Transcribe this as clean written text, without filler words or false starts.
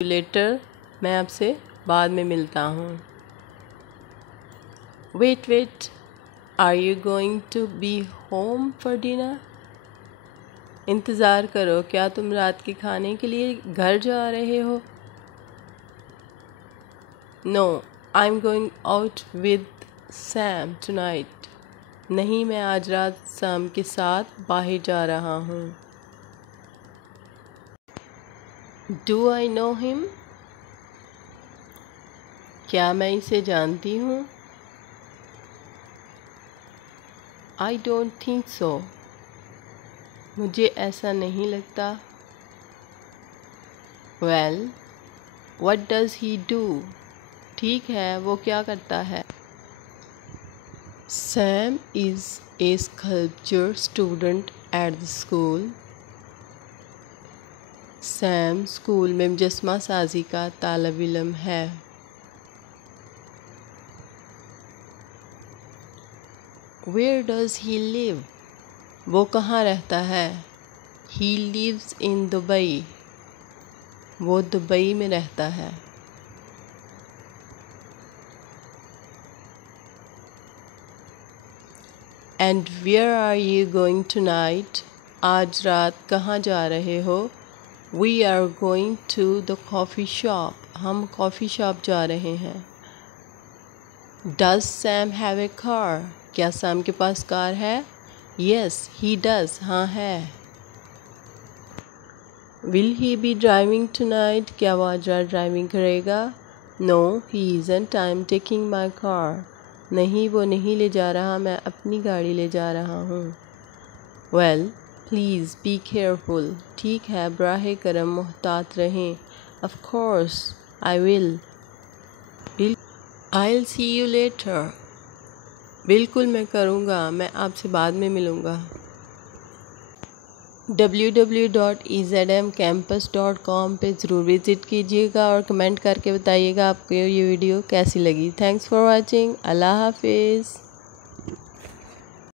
Letter, मैं आपसे बाद में मिलता हूँ। Wait, are you going to be home for dinner? इंतज़ार करो, क्या तुम रात के खाने के लिए घर जा रहे हो? No, I am going out with Sam tonight. नहीं, मैं आज रात सैम के साथ बाहर जा रहा हूँ। Do I know him? क्या मैं इसे जानती हूँ? I don't think so. मुझे ऐसा नहीं लगता। Well, what does he do? ठीक है, वो क्या करता है? Sam is a sculpture student at the school. Sam school में मुजस्समा साजी का तालिब इल्म है। Where does he live? वो कहाँ रहता है? He lives in Dubai. वो दुबई में रहता है। And where are you going tonight? आज रात कहाँ जा रहे हो? We are going to the coffee shop. हम कॉफ़ी शॉप जा रहे हैं। Does Sam have a car? क्या सैम के पास कार है? Yes he does. हाँ है। Will he be driving tonight? क्या वो आज रात ड्राइविंग करेगा? No he isn't, I am taking my car. नहीं, वो नहीं ले जा रहा, मैं अपनी गाड़ी ले जा रहा हूँ। Well, please be careful. ठीक है, बराह करम मोहतात रहें। Of course I will. I will see you later. बिल्कुल मैं करूँगा, मैं आपसे बाद में मिलूँगा। www.ezmcampus.com पे ज़रूर विज़िट कीजिएगा और कमेंट करके बताइएगा आपको ये वीडियो कैसी लगी। Thanks for watching. अल्लाह हाफिज़।